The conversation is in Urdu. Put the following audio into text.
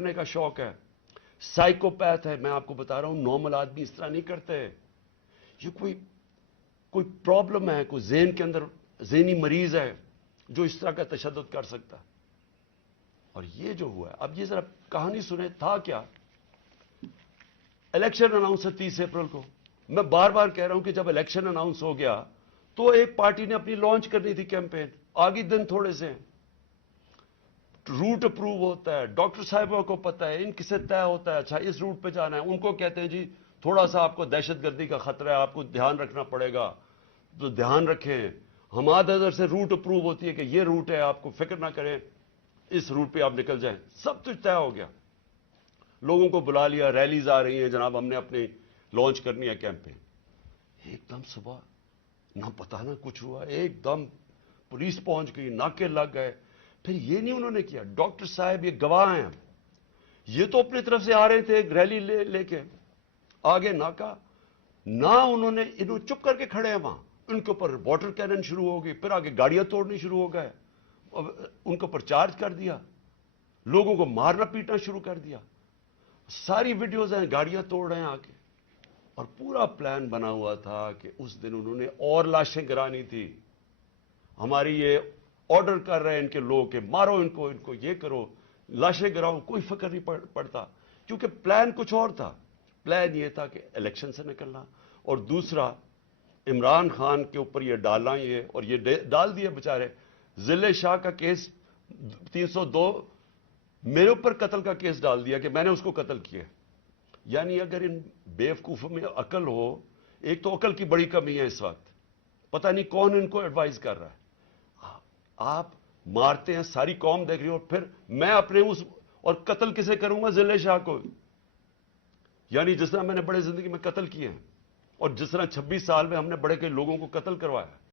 کرنے کا شوق ہے, سائیکوپیتھ ہے. میں آپ کو بتا رہا ہوں, نارمل آدمی اس طرح نہیں کرتے. یہ کوئی پرابلم ہے, کوئی ذہن کے اندر ذہنی مریض ہے جو اس طرح کا تشدد کر سکتا. اور یہ جو ہوا ہے, اب یہ ذرا کہانی سنیں, تھا کیا. الیکشن اناؤنس ہے 30 اپریل کو. میں بار بار کہہ رہا ہوں کہ جب الیکشن اناؤنس ہو گیا تو ایک پارٹی نے اپنی لانچ کرنی تھی کیمپین. آگے دن تھوڑے سے ہیں, روٹ اپروو ہوتا ہے, ڈاکٹر صاحبوں کو پتا ہے, ان کسے طے ہوتا ہے, اچھا اس روٹ پہ جانا ہے. ان کو کہتے ہیں جی تھوڑا سا آپ کو دہشت گردی کا خطرہ ہے, آپ کو دھیان رکھنا پڑے گا, تو دھیان رکھیں. ہمارے ادھر سے روٹ اپروو ہوتی ہے کہ یہ روٹ ہے, آپ کو فکر نہ کریں, اس روٹ پہ آپ نکل جائیں. سب کچھ طے ہو گیا, لوگوں کو بلا لیا, ریلیز آ رہی ہیں, جناب ہم نے اپنی لانچ کرنی ہے کیمپین. ایک دم صبح نہ پتا نہ کچھ ہوا, ایک دم پولیس پہنچ گئی, ناکے لگ گئے. پھر یہ نہیں انہوں نے کیا, ڈاکٹر صاحب یہ گواہ ہیں, یہ تو اپنی طرف سے آ رہے تھے ریلی لے کے, آگے ناکا نہ انہوں نے, انہوں چپ کر کے کھڑے ہیں وہاں. ان کے اوپر واٹر کینن شروع ہو گئی, پھر آگے گاڑیاں توڑنی شروع ہو گئے, ان کے اوپر چارج کر دیا, لوگوں کو مارنا پیٹنا شروع کر دیا. ساری ویڈیوز ہیں, گاڑیاں توڑ رہے ہیں آگے. اور پورا پلان بنا ہوا تھا کہ اس دن انہوں نے اور لاشیں گرانی تھی. ہماری یہ آرڈر کر رہے ہیں ان کے لوگ کہ مارو ان کو یہ کرو, لاشیں گراؤ, کوئی فکر نہیں پڑتا, کیونکہ پلان کچھ اور تھا. پلان یہ تھا کہ الیکشن سے نکلنا, اور دوسرا عمران خان کے اوپر یہ ڈالنا, اور یہ ڈال دیے بیچارے. ضلع شاہ کا کیس 302 میرے اوپر قتل کا کیس ڈال دیا کہ میں نے اس کو قتل کیا. یعنی اگر ان بیوقوفوں میں عقل ہو, ایک تو عقل کی بڑی کمی ہے اس وقت, پتہ نہیں کون ان کو ایڈوائز کر رہا ہے. آپ مارتے ہیں, ساری قوم دیکھ رہی ہے, اور پھر میں اپنے اس, اور قتل کسے کروں گا, ضلع شاہ کو. یعنی جس طرح میں نے بڑے زندگی میں قتل کیے ہیں, اور جس طرح 26 سال میں ہم نے بڑے کے لوگوں کو قتل کروایا.